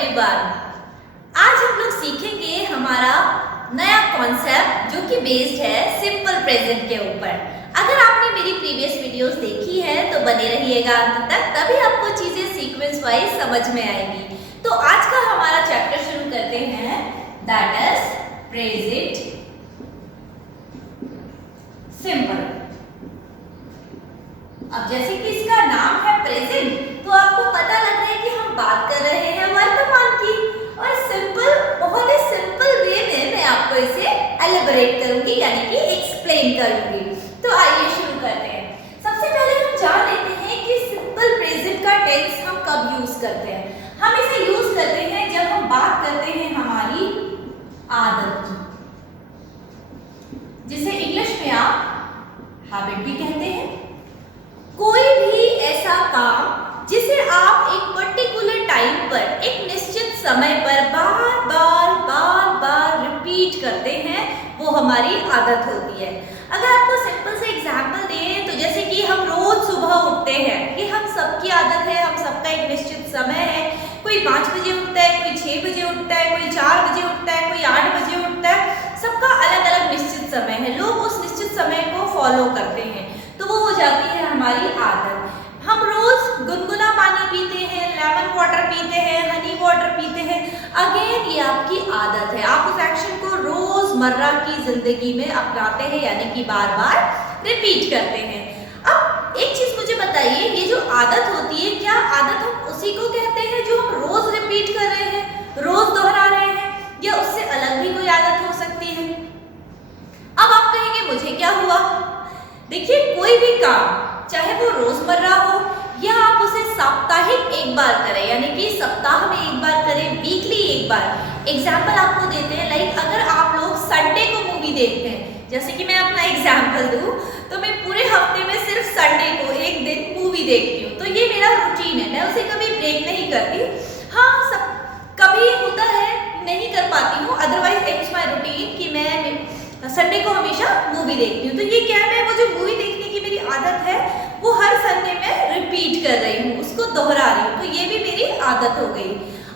Everyone, आज हम लोग सीखेंगे हमारा नया कॉन्सेप्ट जो कि बेस्ड है सिंपल प्रेजेंट के ऊपर। अगर आपने मेरी प्रीवियस वीडियोस देखी है तो बने रहिएगा अंत तक, तभी आपको चीजें सीक्वेंस वाइज समझ में आएगी। तो आज का हमारा चैप्टर शुरू करते हैं, दैट इज प्रेजेंट सिंपल। अब जैसे कि इसका नाम है प्रेजेंट, तो आपको पता लग रहा है कि हम बात कर रहे हैं वर्तमान की, और सिंपल, बहुत ही सिंपल वे में मैं आपको इसे एलिबरेट करूंगी, यानी कि एक्सप्लेन करूंगी। तो आइए शुरू करते हैं। सबसे पहले हम जान लेते हैं कि सिंपल प्रेजेंट का टेंस हम कब यूज करते हैं। हम इसे यूज करते हैं जब हम बात करते हैं हमारी आदत की, जिसे इंग्लिश में आप हैबिट भी कहते हैं। कोई भी ऐसा काम जिसे आप एक पर्टिकुलर टाइम पर, एक निश्चित समय पर बार बार रिपीट करते हैं, वो हमारी आदत होती है। अगर आपको सिंपल से एग्जांपल दें तो जैसे कि हम रोज सुबह उठते हैं, ये हम सबकी आदत है, हम सबका एक निश्चित समय है। कोई 5 बजे उठता है, कोई 6 बजे उठता है, कोई 4 बजे उठता है, कोई 8 बजे उठता है। सबका अलग अलग निश्चित समय है, लोग उस निश्चित समय को फॉलो करते हैं, तो वो हो जाती है हमारी आदत। हम रोज गुनगुना पानी पीते हैं, लेमन वाटर पीते हैं, हनी वाटर पीते हैं। अगेन ये आपकी आदत है, आप उस एक्शन को रोजमर्रा की जिंदगी में अपनाते हैं, यानी कि बार बार रिपीट करते हैं। अब एक चीज मुझे बताइए, ये जो आदत होती है, क्या आदत हम उसी को कहते हैं जो हम रोज रिपीट कर रहे हैं, रोज दोहरा रहे हैं, या उससे अलग भी कोई आदत हो सकती है? अब आप कहेंगे मुझे क्या हुआ? देखिए, कोई भी काम, चाहे वो रोजमर्रा हो या आप उसे साप्ताहिक एक बार करें, यानी कि सप्ताह में एक बार करें, वीकली एक बार। एग्जाम्पल आपको देते हैं, लाइक अगर आप लोग संडे को मूवी देखते हैं, जैसे कि मैं अपना एग्जाम्पल दूं तो मैं पूरे हफ्ते में सिर्फ संडे को एक दिन मूवी देखती हूँ, तो ये मेरा रूटीन है, मैं उसे कभी ब्रेक नहीं करती। हाँ, सब कभी होता है नहीं कर पाती हूँ, अदरवाइज इट्स माई रूटीन कि मैं संडे को हमेशा मूवी देखती हूँ। तो ये क्या है, वो जो मूवी देखने की मेरी आदत है वो हर संडे में रिपीट कर रही हूँ, उसको दोहरा रही हूँ, तो ये भी मेरी आदत हो गई।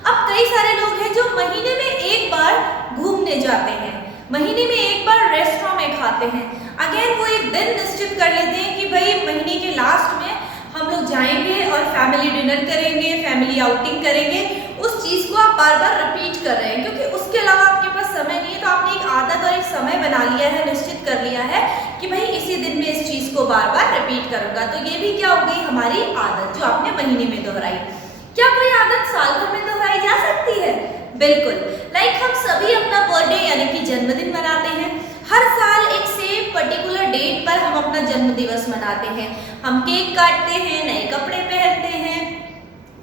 अब कई सारे लोग हैं जो महीने में एक बार घूमने जाते हैं, महीने में एक बार रेस्टोरेंट में खाते हैं। अगेन वो एक दिन निश्चित कर लेते हैं कि भाई महीने के लास्ट में हम लोग जाएंगे और फैमिली डिनर करेंगे, फैमिली आउटिंग करेंगे। उस चीज को आप बार बार रिपीट कर रहे हैं, क्योंकि उसके अलावा आपके पास समय नहीं है, तो आपने एक आदत और एक समय बना लिया है, निश्चित कर लिया है कि भाई इसी दिन में इस चीज को बार बार रिपीट करूंगा। तो ये भी क्या हो गई, हमारी आदत, जो आपने महीने में दोहराई। क्या कोई आदत साल भर में दोहराई जा सकती है? बिल्कुल। लाइक हम सभी अपना बर्थडे यानी कि जन्मदिन मनाते हैं, हर साल एक सेम पर्टिकुलर डेट पर हम अपना जन्म दिवस मनाते हैं। हम केक काटते हैं, नए कपड़े पहनते हैं,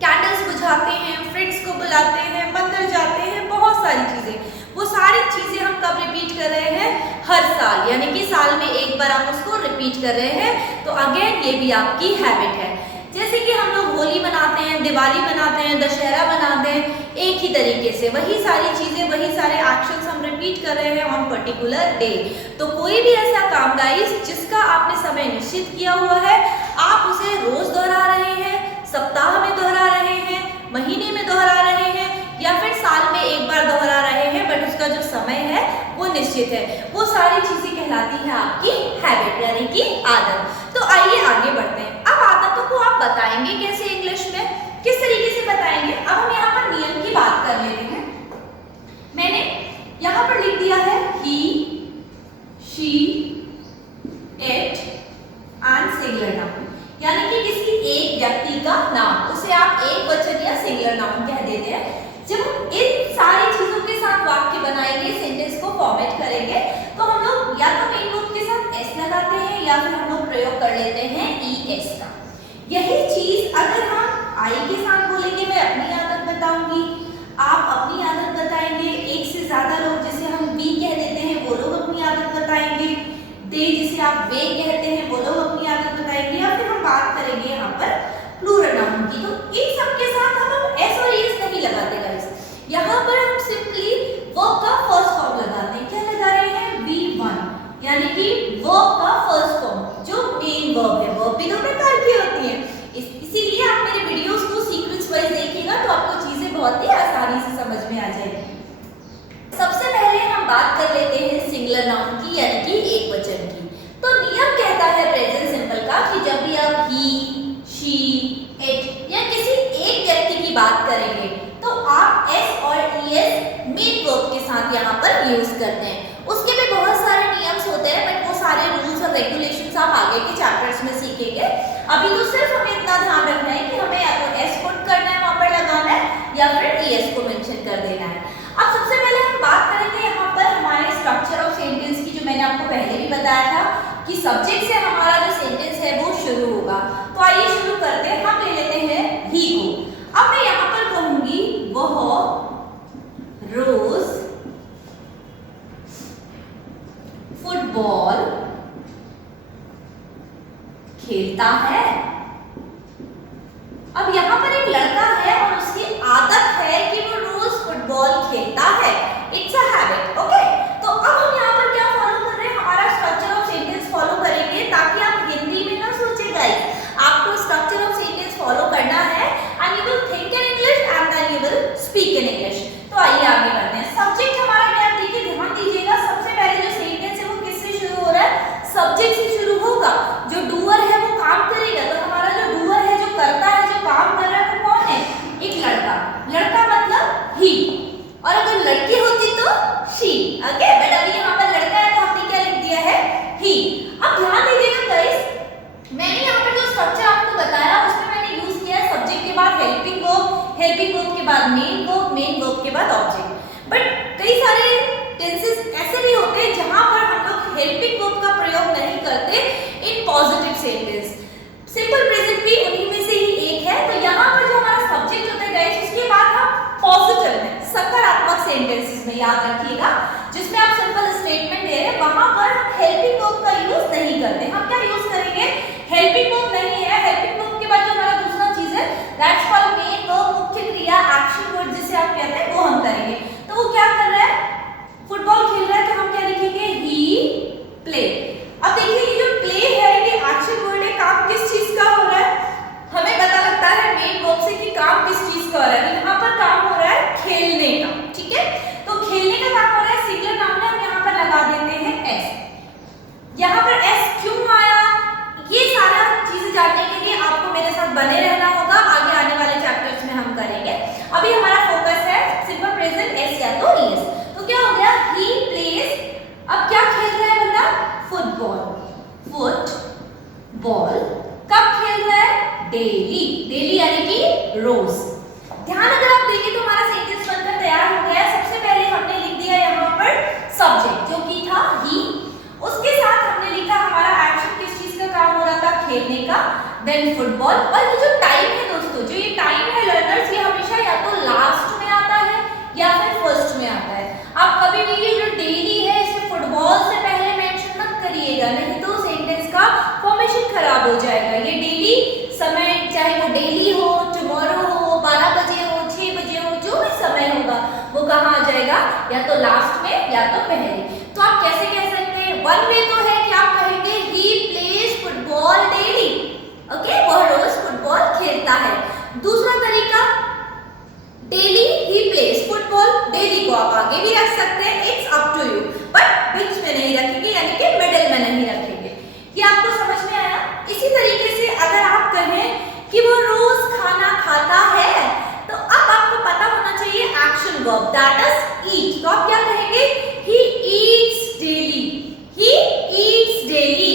कैंडल्स बुझाते हैं, फ्रेंड्स को बुलाते हैं, मंदिर जाते हैं, बहुत सारी चीजें। वो सारी चीजें हम कब रिपीट कर रहे हैं? हर साल, यानी कि साल में एक बार आप उसको रिपीट कर रहे हैं। तो अगेन ये भी आपकी हैबिट है। जैसे कि हम लोग होली मनाते हैं, दिवाली मनाते हैं, दशहरा मनाते हैं, एक ही तरीके से वही सारी चीजें, वही सारे एक्शंस हम रिपीट कर रहे हैं ऑन पर्टिकुलर डे। तो कोई भी ऐसा काम गाइस जिसका आपने समय निश्चित किया हुआ है, आप उसे रोज दोहरा रहे हैं, सप्ताह में दोहरा रहे हैं, महीने में दोहरा रहे हैं, या फिर साल में एक बार दोहरा रहे हैं, बट उसका जो समय है वो निश्चित है, वो सारी चीजें कहलाती है आपकी हैबिट, यानी कि आदत। तो आइए आगे बढ़ते हैं। अब आदतों को आप बताएंगे कैसे इंग्लिश में, किस तरीके से बताएंगे? अब हम यहाँ पर नियम की बात कर लेते हैं। मैंने यहाँ पर लिख दिया है he, she, it and singular noun, यानी कि किसी एक व्यक्ति का नाम, उसे आप एक वचन या सिंगुलर नाउन कह देते हैं। जब हम इन सारी चीजों के साथ वाक्य बनाएंगे, सेंटेंस को फॉर्मेट करेंगे, तो हम लोग या तो मेन वर्ब के साथ एस लगाते हैं, या फिर हम लोग प्रयोग कर लेते हैं ES का। यही चीज अगर हम आई के साथ बोलेंगे, मैं अपनी आदत बताऊंगी, आप अपनी आदत बताएंगे, एक से ज्यादा लोग जिसे हम बी कह देते हैं वो लोग अपनी आदत बताएंगे, दे जिसे आप वे कहते हैं वो लोग अपनी आदत बताएंगे, या फिर हम बात करेंगे यहाँ पर प्लूरल नाउन की। तो इन सब के साथ हम एस और एस नहीं लगाते गाइस, यहाँ पर हम सिंपली वर्ब का फर्स्ट फॉर्म लगाते हैं। क्या लगा रहे हैं? V1, यानी कि वर्ब का फर्स्ट फॉर्म, जो मेन वर्ब है। वर्ब भी दो प्रकार की होती है, इसीलिए आप मेरे वीडियोस को सीक्वेंस वाइज देखिएगा तो आपको चीजें बहुत ही आसानी की बात करेंगे तो आप एस और ईएस मेन वर्ब के साथ यहाँ पर यूज करते हैं। उसके भी बहुत सारे नियम्स होते हैं, बट वो सारे रूल्स और रेगुलेशंस आप आगे के चैप्टर्स में सीखेंगे। अभी तो सिर्फ हमें इतना ध्यान रखना है कि हमें या तो एस पुट करना है, वहां पर लगाना है, या फिर ईएस को मेंशन कर देना है। अब सबसे पहले हम बात करेंगे यहाँ पर हमारे स्ट्रक्चर ऑफ सेंटेंस की, जो मैंने आपको पहले भी बताया था कि सब्जेक्ट से हमारा जो सेंटेंस है वो शुरू होगा। तो आइए शुरू करते हैं। हम ले लेते हैं ही को। अब मैं यहाँ पर कहूंगी वह रोज फुटबॉल खेलता है। अब यहाँ पर एक लड़का है और उसकी आदत है कि वो रोज फुटबॉल खेलता है। It's a habit. ओके, तो अब हम यहाँ पर क्या फॉलो कर रहे हैं, हमारा स्ट्रक्चर ऑफ सेंटेंस फॉलो करेंगे, ताकि आप हिंदी में ना सोचे गाइस। आपको स्ट्रक्चर ऑफ सेंटेंस फॉलो करना है and you will think in English and then you will speak in English. तो आइए आगे बढ़ते हैं। सब्जेक्ट हमारा क्या है, देखिए ध्यान दीजिएगा। सबसे पहले जो सेंटेंस है वो किससे शुरू हो रहा है, सब्जेक्ट से शुरू होगा। जो डूअर है वो काम करेगा, तो हमारा जो डूअर है, जो करता है, जो काम कर रहा है, वो कौन है, एक लड़का। लड़का मतलब ही, और अगर लड़की होती तो शी। ओके, बट अभी यहाँ पर लड़का है तो हमने क्या लिख दिया है, ही। अब ध्यान दीजिएगा गाइस, मैंने यहाँ पर जो स्ट्रक्चर आपको बताया उसमें मैंने यूज किया है सब्जेक्ट के बाद हेल्पिंग वर्ब, हेल्पिंग वर्ब के बाद मेन वर्ब, मेन वर्ब के बाद ऑब्जेक्ट। बट कई सारे टेंसेस ऐसे भी होते हैं जहां पर हम लोग हेल्पिंग वर्ब का प्रयोग नहीं करते in positive sentence. Simple present भी उन्हीं में से ही एक है। तो यहाँ पर जो हमारा सब्जेक्ट होता है गाइस, उसके बाद हम पॉजिटिव में, सकारात्मक सेंटेंसेस में, याद रखिएगा, जिसमें आप सिंपल स्टेटमेंट दे रहे हैं, वहां पर हम हेल्पिंग वर्ब का यूज नहीं करते। हम क्या यूज करेंगे, हेल्पिंग वर्ब नहीं है, हेल्पिंग वर्ब के बाद जो हमारा दूसरा चीज है दैट्स कॉल्ड मेन वर्ब, मुख्य क्रिया, एक्शन वर्ड जिसे आप कहते हैं, वो हम करेंगे। तो वो क्या कर रहा है, फुटबॉल खेल रहा है, तो हम क्या लिखेंगे, ही प्ले। अब देखिए ये जो प्ले है ये एक्शन वर्ड है, काम किस चीज का हो रहा है, हमें पता लगता है मेन वर्ब से कि काम किस चीज का हो रहा है। तो यहाँ पर काम हो रहा है खेलने का, ठीक है। तो खेलने का काम हो रहा है, सिंगुलर नाउन है, हम यहाँ पर लगा देते हैं एस। यहाँ पर एस क्यों आया, ये सारा चीजें जानने के लिए आपको मेरे साथ बने रहना होगा, आगे आने वाले चैप्टर्स में हम करेंगे। अभी हमारा फोकस है सिंपल प्रेजेंट एस या तो ईएस। तो क्या हो गया, ही प्लेज। अब क्या खेल रहा है बंदा, फुटबॉल। फुटबॉल कब खेल रहा है, डेली। डेली यानी कि रोज। ध्यान अगर आप देखें तो हमारा सेंटेंस बनकर तैयार हो गया। सबसे पहले हमने लिख दिया यहाँ पर सब्जेक्ट जो कि था ही, उसके साथ हमने लिखा हमारा एक्शन किस चीज का काम हो रहा था, खेलने का, देन फुटबॉल। और ये जो टाइम है दोस्तों, जो ये टाइम है लर्नर्स, ये हमेशा या तो लास्ट में आता है या फिर फर्स्ट में आता है। आप कभी भी ये जो डेली है इसे फुटबॉल से पहले मेंशन मत करिएगा, नहीं तो सेंटेंस का फॉर्मेशन खराब हो जाएगा। ये डेली समय, चाहे वो डेली हो, टुमारो हो, 12 बजे हो, 6 बजे हो, जो भी समय होगा वो कहाँ आ जाएगा, या तो लास्ट में या तो पहले। तो आप कैसे कह सकते हैं, वन वे तो है कि आप कहेंगे he plays football daily. Okay, वह रोज फुटबॉल खेलता है। दूसरा तरीका, daily he plays football, daily को आप आगे भी रख सकते हैं, it's up to you, but बीच में नहीं रखेंगे, यानी कि मिडिल में नहीं रखेंगे। ये आपको समझ में आया। इसी तरीके से अगर आप कहें कि वो रोज खाना खाता है, तो अब आपको पता होना चाहिए action verb that is eat. तो आप क्या कहेंगे, he eats daily. He eats daily.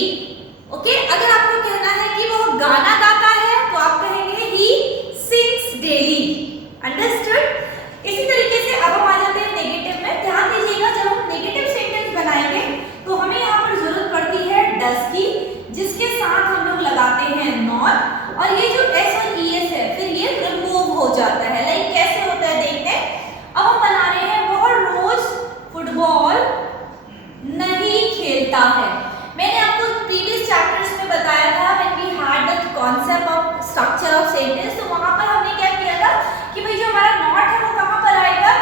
Okay, अगर आपको कहना है कि वो गाना गाता है, तो आप कहेंगे ही सिंग्स डेली। अंडरस्टूड। इसी तरीके से अब हम आ जाते हैं नेगेटिव में। ध्यान दीजिएगा, जब हम नेगेटिव सेंटेंस बनाएंगे तो हमें यहाँ पर जरूरत पड़ती है डस की, जिसके साथ हम लोग लगाते हैं नॉट, और ये जो एस और ईएस है फिर ये रिमूव हो जाता है। लाइक कैसे होता है देखते हैं। अब हम बना रहे हैं वो रोज फुटबॉल नहीं खेलता है। मैंने आपको प्रीवियस चैप्टर्स में बताया था when we had the concept of structure of sentence, तो वहां पर हमने क्या किया था कि भाई जो हमारा नॉट है वो कहां पर आएगा,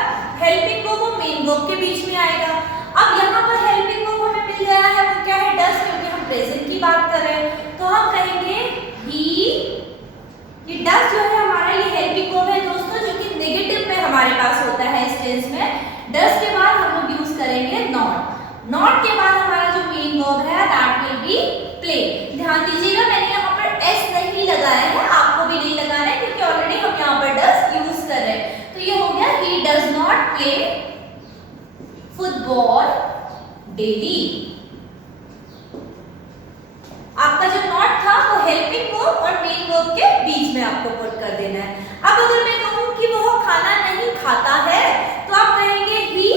हेल्पिंग वर्ब और मेन वर्ब के बीच में आएगा। अब यहाँ पर हेल्पिंग वर्ब हमें मिल गया है, वो क्या है, डस, क्योंकि हम प्रेजेंट की बात कर रहे हैं। तो हम कहेंगे ही, ये डस जो है हमारा ये हेल्पिंग वर्ब है दोस्तों, जो कि नेगेटिव में हमारे पास होता है इस टेंस में। डस के बाद हम लोग यूज करेंगे नॉट। नॉट के बाद हमारा जो मेन वर्ब है दैट विल बी प्ले। ध्यान दीजिएगा, मैंने यहाँ पर एस नहीं लगाया है, आपको भी नहीं लगाना है, क्योंकि ऑलरेडी हम यहाँ पर does use does not play football daily. आपका जो नॉट था वो हेल्पिंग वर्ब और मेन वर्ब के बीच में आपको पुट कर देना है। अब अगर मैं कहूं कि वो खाना नहीं खाता है तो आप कहेंगे ही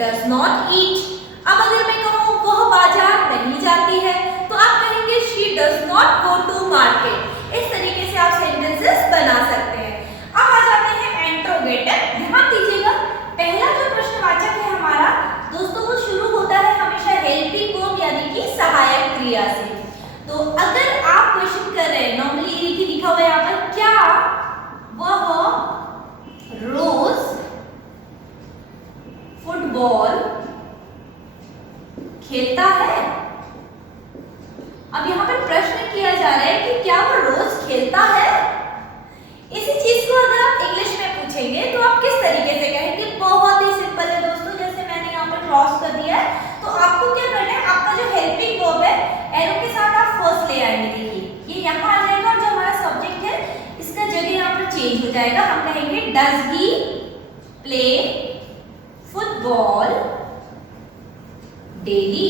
डज नॉट ईट। अब अगर मैं कहूं वह बाजार नहीं जाती है तो आप कहेंगे she does not go to market. इस तरीके से आप सेंटेंसेस बना सकते हैं। अब आ जाते हैं इंट्रोगेटिव। ध्यान दीजिएगा, पहला जो प्रश्नवाचक है हमारा दोस्तों वो शुरू होता है हमेशा हेल्पिंग वर्ब यानी कि सहायक क्रिया से। तो अगर आप क्वेश्चन कर रहे हैं, नॉर्मली लिखा हुआ है यहाँ पर, क्या वह रोज फुटबॉल खेलता है। अब यहाँ पर प्रश्न किया जा रहा है कि क्या वो रोज खेलता है। इसी चीज को अगर आप इंग्लिश में पूछेंगे तो आप किस तरीके से कहेंगे। बहुत ही सिंपल है दोस्तों, जैसे मैंने यहाँ पर क्रॉस कर दिया है तो आपको क्या करना है, आपका जो हेल्पिंग वर्ब है एरो के साथ आप फर्स्ट ले आएंगे। देखिए ये यहाँ आ जाएगा और जो हमारा सब्जेक्ट है इसका जगह यहाँ पर चेंज हो जाएगा। हम कहेंगे does he play football daily.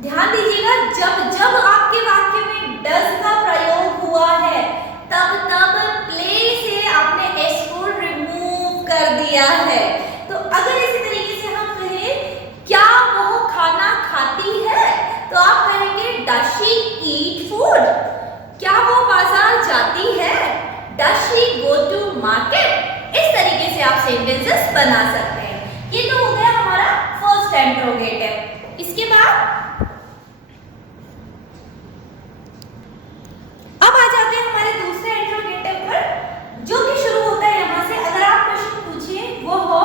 ध्यान दीजिएगा, जब जब आपके वाक्य में डज का प्रयोग हुआ है तब तब प्ले से आपने एस को रिमूव कर दिया है। तो अगर इसी तरीके से हम कहें क्या वो खाना खाती है तो आप कहेंगे डज शी ईट फूड। क्या वो बाजार जाती है, does she go to market. इस तरीके से आप सेंटेंसेस बना सकते हैं। ये तो हो गया हमारा फर्स्ट इंट्रोगेटिव। इसके बाद अब आ जाते हैं हमारे दूसरे इंट्रोगेटिव पर, जो कि शुरू होता है यहां से। अगर आप क्वेश्चन पूछिए वो हो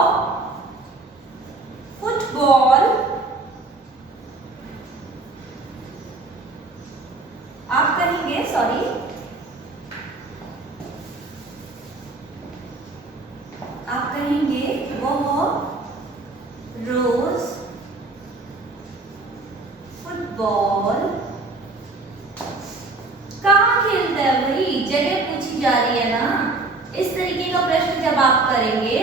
फुटबॉल, आप कहेंगे सॉरी आप कहेंगे वो रोज फुटबॉल कहाँ खेलता है, वही जगह पूछी जा रही है ना। इस तरीके का प्रश्न जब आप करेंगे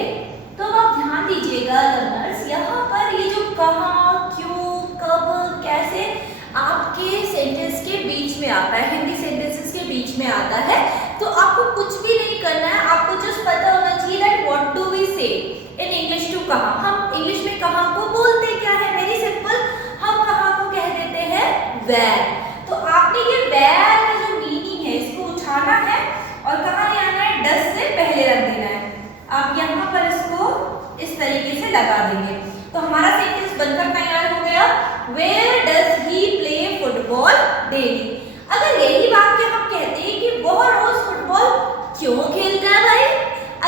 तो आप ध्यान दीजिएगा लर्नर्स, यहाँ पर ये जो कहाँ, क्यों, कब, कैसे आपके सेंटेंस के बीच में आता है, हिंदी सेंटेंसेस के बीच में आता है। तो आपको कुछ भी नहीं करना है, आपको जस्ट पता होना चाहिए दैट व्हाट डू वी से इन इंग्लिश टू कहाँ। हम इंग्लिश में कहाँ को बोलते क्या है, वेरी सिंपल, हम कहाँ को कह देते हैं वेयर। तो आपने ये वेयर का जो मीनिंग है इसको उठाना है और कहाँ ले आना है, डज से पहले रख देना है। आप यहाँ पर इसको इस तरीके से लगा देंगे तो हमारा सेंटेंस बनकर तैयार हो गया, where does he play football daily. अगर यही वाक्य हम कहते हैं कि वह रोज फुटबॉल क्यों खेलता है भाई,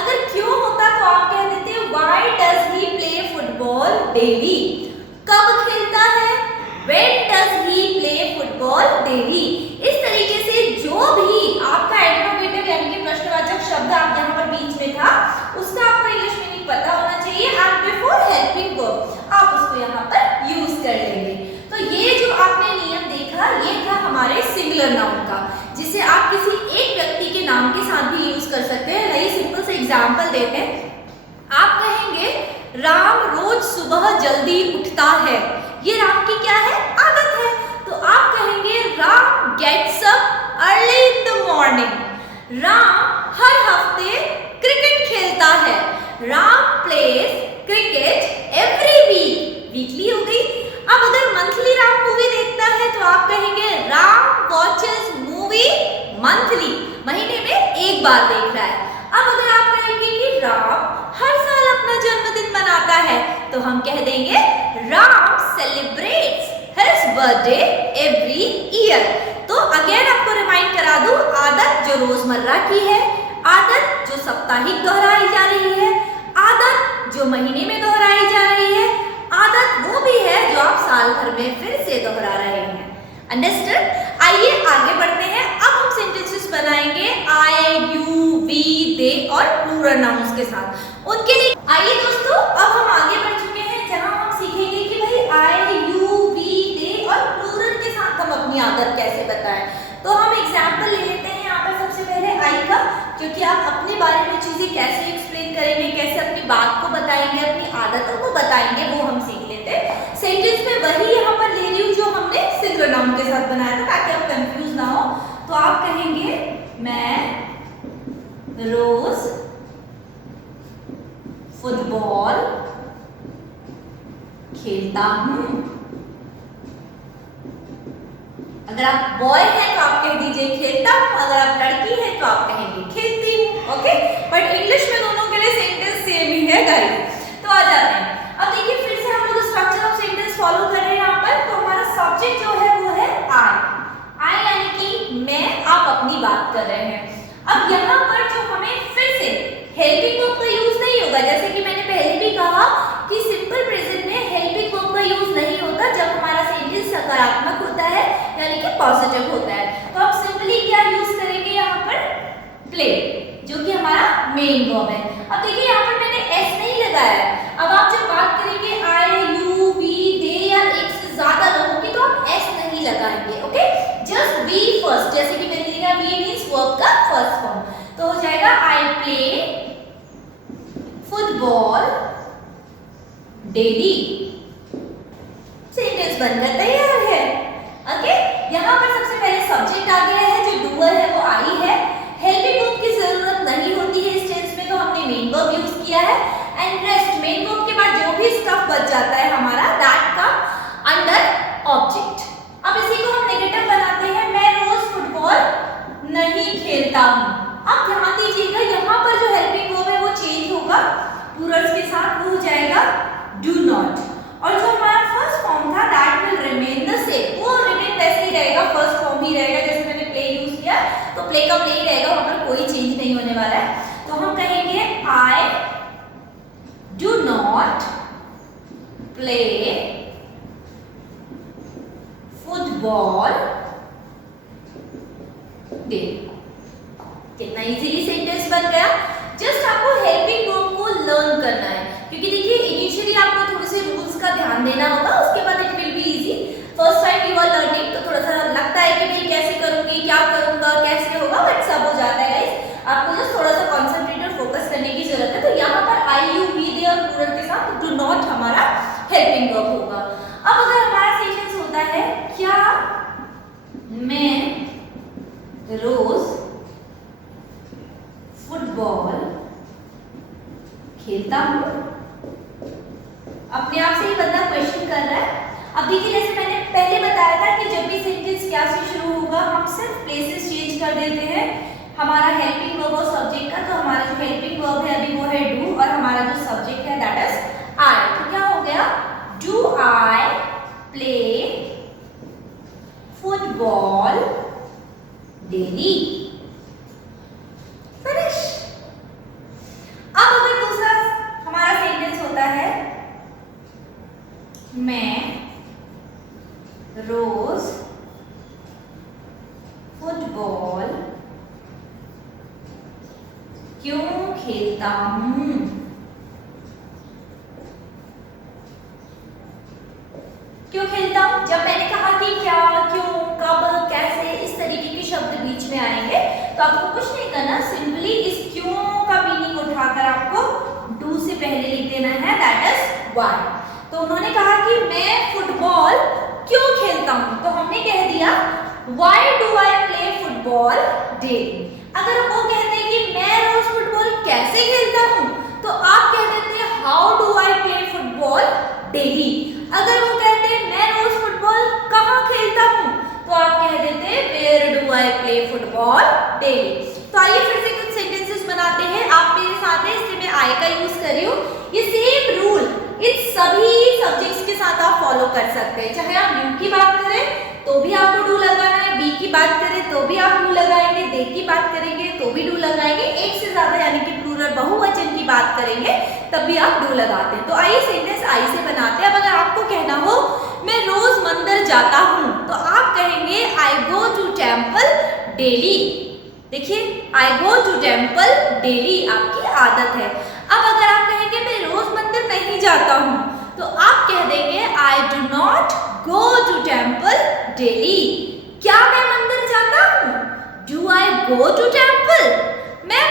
अगर क्यों होता तो आप कह देते why does he play football daily. कब खेलता है, when does he play football daily. इस तरीके से जो भी आपका इंट्रोगेटिव यानी कि प्रश्नवाचक शब्द आप यहाँ पर बीच में था उसका आपको इंग्लिश मीनिंग पता होना चाहिए एंड बिफोर हेल्पिंग वर्ब आप उसको यहाँ पर यूज कर लेंगे। तो ये जो आपने नियम देखा ये था हमारे सिंगुलर नाउन का, जिसे आप किसी एक व्यक्ति के नाम के साथ भी यूज कर सकते हैं। वही सिंपल से एग्जाम्पल देते हैं। आप कहेंगे राम रोज सुबह जल्दी उठता है। ये राम की क्या है, आदत है। तो आप कहेंगे Ram gets up early in the morning. Ram हर हफ्ते क्रिकेट खेलता है। Ram plays cricket every week. Weekly हो गई। अब अगर मंथली राम मूवी देखता है तो आप कहेंगे राम वॉचेस मूवी मंथली। महीने में एक बार देख रहा है। अब अगर आप कहेंगे कि राम हर साल अपना जन्मदिन मनाता है तो हम कह देंगे Ram celebrates his birthday every year. तो अगेन आपको रिमाइंड करा दूं, आदत जो रोजमर्रा की है, आदत जो साप्ताहिक दोहराई जा रही है, आदत जो महीने में दोहराई जा रही है, आदत वो भी है जो आप साल भर में फिर से दोहरा रहे हैं। अंडरस्टूड? आइए आगे बढ़ते हैं। अब हम सेंटेंसेस बनाएंगे आई, यू, वी, दे और प्लूरल नाउन्स के साथ। उनके लिए आइए दोस्तों, अब हम आगे बढ़ चुके हैं जहां हम सीखेंगे कि भाई आई, यू, वी, दे और प्लूरल के साथ हम अपनी आदत कैसे बताएं। तो हम एग्जाम्पल ले लेते हैं यहाँ पर सबसे पहले आई का, क्योंकि आप अपने बारे में चीजें कैसे एक्सप्लेन करेंगे, कैसे अपनी बात को बताएंगे, अपनी आदतों को बताएंगे, वो हम सीख लेते हैं। सेंटेंस में वही यहाँ पर ले रही हूँ जो हमने सिंगुलर नाउन के साथ बनाया था, ताकि आप कंफ्यूज ना हो। तो आप कहेंगे मैं रोज फुटबॉल खेलता हूं। अगर आप बॉय हैं तो आप कह दीजिए खेलता हूं, अगर आप लड़की हैं तो आप कहेंगे खेलती हूं। ओके, बट इंग्लिश में दोनों के लिए सेंटेंस सेम ही है गाइस। तो आ जाते हैं, अब देखिए फिर से हम लोग स्ट्रक्चर ऑफ सेंटेंस फॉलो कर रहे हैं यहाँ पर। तो हमारा सब्जेक्ट जो है वो है आई यानी कि मैं, आप अपनी बात कर रहे हैं। अब यहाँ पर जो हमें फिर से हेल्पिंग वर्ब का यूज नहीं होगा, जैसे कि मैंने पहले भी कहा कि सिंपल प्रेजेंट में हेल्पिंग वर्ब का यूज नहीं होता जब हमारा सेंटेंस सकारात्मक होता है यानी कि पॉजिटिव होता है। तो आप सिंपली क्या यूज करेंगे यहाँ पर, प्ले, जो कि हमारा मेन वर्ब है। अब देखिए यहाँ पर मैंने एस नहीं लगाया है। अब आप जब बात करेंगे आई, यू, वी, दे या एक से ज्यादा लोगों की, तो आप एस नहीं लगाएंगे। ओके, जस्ट वी फर्स्ट, जैसे कि मैंने लिखा वी मींस वर्ब का फर्स्ट फॉर्म। तो हो जाएगा आई प्ले फुटबॉल डेली। सेंटेंस बनकर तैयार है। ओके, यहाँ पर सबसे पहले सब्जेक्ट आ गया है, जो डूअर है वो आई है। हेल्पिंग वर्ब की जरूरत नहीं होती है इस टेंस में, तो हमने मेन वर्ब यूज किया है। एंड रेस्ट, मेन वर्ब के बाद जो भी स्टफ बच जाता है हमारा, दैट कम अंडर ऑब्जेक्ट। अब इसी को हम नेगेटिव बनाते हैं, मैं रोज फुटबॉल नहीं खेलता हूँ। अब ध्यान दीजिएगा यहाँ पर जो हेल्पिंग वर्ब है वो चेंज होगा प्लूरल्स के साथ, वो हो जाएगा डू नॉट। और जो हमारा फर्स्ट फॉर्म था that will remain the same, वो रिमेन वैसे ही रहेगा, फर्स्ट फॉर्म ही रहेगा। जैसे मैंने प्ले यूज किया तो प्ले का प्ले ही रहेगा, वहां पर कोई चेंज नहीं होने वाला है। तो हम कहेंगे आई do not play football day. कितना इजीली सेंटेंस बन गया। जस्ट आपको हेल्पिंग वर्ब को लर्न करना है, क्योंकि देखिए इनिशियली आपको थोड़े से रूल्स का ध्यान देना होगा, उसके बाद it will be easy. First time you are learning तो थोड़ा सा लगता है कि भाई कैसे करूंगी, क्या करूंगा, कैसे होगा, बट सब हो जाता है गाइस। आपको जस्ट थोड़ा सा कंसंट्रेट और फोकस करने की जरूरत है। तो यहाँ पर आई, यू, वी, दे और प्लूरल के साथ डू नॉट हमारा हेल्पिंग वर्ब होगा। अब अगर हमारा सेंटेंस होता है क्या मैं रोज फुटबॉल खेलता हूँ, अपने आप से ही बंदा क्वेश्चन कर रहा है। अब देखिए जैसे मैंने पहले बताया था कि जब भी सेंटेंस क्या से शुरू होगा हम सिर्फ प्लेसेस चेंज कर देते हैं हमारा हेल्पिंग वर्ब और सब्जेक्ट का। तो हमारा जो हेल्पिंग वर्ब है अभी वो है डू, और हमारा जो सब्जेक्ट है दैट इज आई। तो क्या हो गया, do I play football daily. Finish. अब अगर दूसरा हमारा सेंटेंस होता है मैं रोज फुटबॉल क्यों खेलता हूं। क्यों खेलता हूं, जब मैंने कहा कि क्या, क्यों, कब, कैसे, इस तरीके के शब्द बीच में आएंगे तो आपको कुछ नहीं करना, सिंपली इस क्यों का मीनिंग उठाकर आपको डू से पहले लिख देना है, दैट इज व्हाई। तो उन्होंने कहा कि मैं फुटबॉल क्यों खेलता हूं, तो हमने कह दिया why do I play football daily. अगर वो कहते हैं कि मैं रोज फुटबॉल कैसे खेलता हूं, तो आप कह देते हैं how do I play football daily. अगर वो कहते हैं मैं रोज फुटबॉल कहाँ खेलता हूँ, तो आप कह देते हैं where do I play football daily. तो आइए फिर से कुछ सेंटेंसेस बनाते हैं, आप मेरे साथ हैं, इसलिए मैं आई का यूज कर रही हूँ। ये सेम रूल इन सभी सब्जेक्ट्स के साथ आप फॉलो कर सकते हैं। चाहे आप यू की बात करें तो भी आपको डू लगाना है, बी की बात करें तो भी आप डू लगाएंगे, दे की बात करेंगे तो भी डू लगाएंगे, एक से ज्यादा यानी कि प्लूरल बहुवचन की बात करेंगे तब भी आप डू लगाते हैं। तो आइए सेंटेंस आई से बनाते हैं। अब अगर आपको कहना हो मैं रोज मंदिर जाता हूँ, तो आप कहेंगे आई गो टू टेम्पल डेली। देखिए आई गो टू टेम्पल डेली आपकी आदत है। अब अगर आप कहेंगे मैं रोज मंदिर नहीं जाता हूँ, तो आप कह देंगे I do not go to temple daily. क्या मैं मंदिर जाता हूँ, do I go to temple, मैं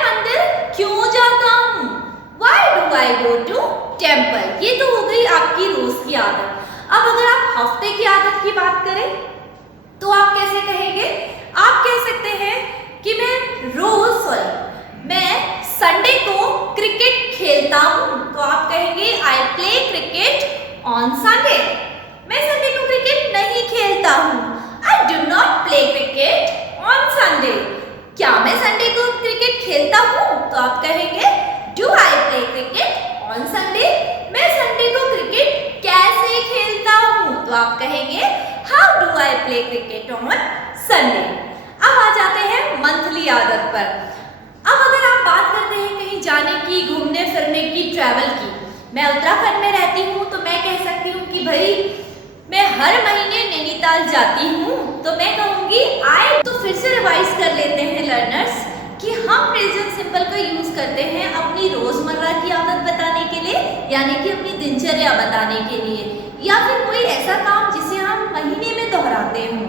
टेम्पल। ये तो हो गई आपकी रोज की आदत। अब अगर आप हफ्ते की आदत की बात करें तो आप कैसे कहेंगे? आप कह सकते हैं कि मैं संडे को क्रिकेट खेलता हूँ। तो आप कहेंगे I play cricket on Sunday. मैं संडे को क्रिकेट नहीं खेलता हूँ। आई do not play cricket on Sunday. क्या मैं संडे को क्रिकेट खेलता हूँ? तो आप कहेंगे do I play cricket on Sunday. मैं संडे को क्रिकेट कैसे खेलता हूँ? तो आप कहेंगे how do I play cricket on Sunday. अब आ जाते हैं मंथली आदत पर। अब अगर आप बात करते हैं कहीं जाने की, घूमने फिरने की, ट्रैवल की, मैं उत्तराखंड में रहती हूँ तो मैं कह सकती हूँ कि भाई मैं हर महीने नैनीताल जाती हूँ। तो मैं कहूँगी आई। तो फिर से रिवाइज कर लेते हैं लर्नर्स कि हम प्रेजेंट सिंपल का यूज करते हैं अपनी रोजमर्रा की आदत बताने के लिए, यानी कि अपनी दिनचर्या बताने के लिए, या फिर कोई ऐसा काम जिसे हम महीने में दोहराते हों।